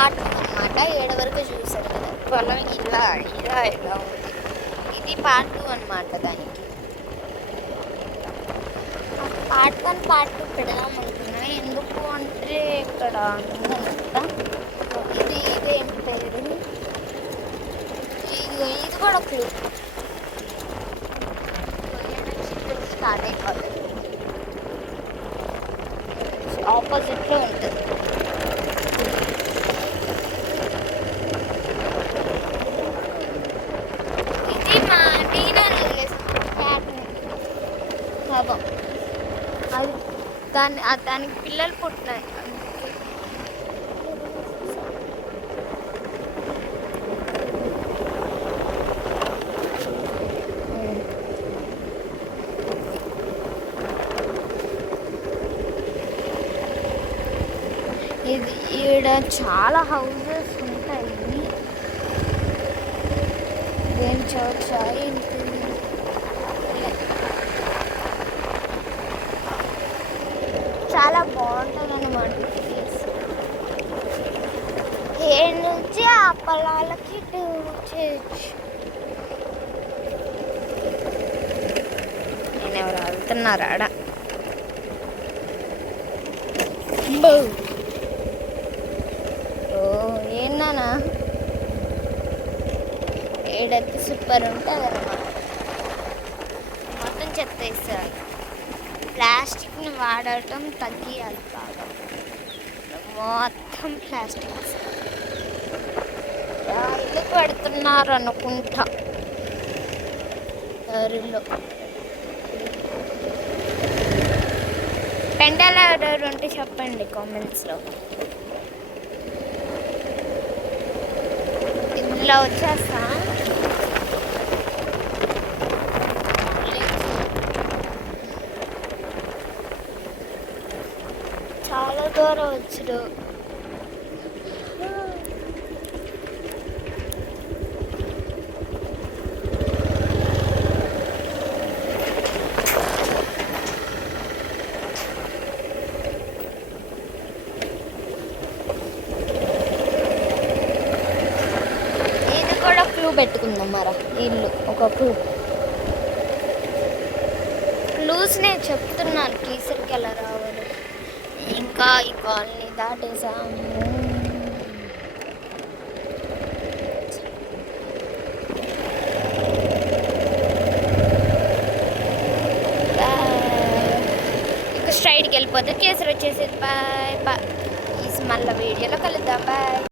Part 2 అనమాట. 7 వరకు చూసారు కదా, పొలం ఇలా ఇలా ఇలా ఉంది. ఇది పార్ట్ 2 అనమాట. దానికి పార్ట్ 1 పార్ట్ 2 పెడదాం అనుకున్నా. ఎందుకు అంటే ఇక్కడ ఉందనమాట. ఇదేంటి పేరు, ఇది కూడా క్లూ. స్టార్ట్ అయిపోతుంది, ఆపోజిట్లో ఉంటుంది. ఇది మా నీనా అది దానికి పిల్లలు పుట్టినాయి. ఇది ఈడ చాలా హౌసెస్ ఉంటాయి. ఇదేం చర్చ్ ఏంటి, చాలా బాగుంటుంది అన్నమాట ప్లేస్. ఏ నుంచి ఆ పొలాలకి చేయొచ్చు. నేను ఎవరు వెళ్తున్నారు ఆడ. ఏనా ఏడైతే సూపర్ ఉంటుంది అన్నమాట. మొత్తం చెత్త వేస్తారు. ప్లాస్టిక్ని వాడటం తగ్గియాలి బాగా. మొత్తం ప్లాస్టిక్ ఇల్లు పెడుతున్నారు అనుకుంటా దారిలో. పెండాల ఎవరు ఉంటే చెప్పండి కామెంట్స్లో. ఇంట్లో వచ్చేస్తా. చాలా దూరం వచ్చాడు. ఇది కూడా క్లూ పెట్టుకుందాం మరా. ఇల్లు ఒక క్లూస్ నేను చెప్తున్నాను. కీసరికి ఎలా రావాలి. ఇంకా ఈ కాలనీ దాటేసాము. ఇంకా స్ట్రైట్కి వెళ్ళిపోతే కేసరి వచ్చేసేది. Bye bye. మళ్ళీ వీడియోలో కలుద్దాం. బాయ్.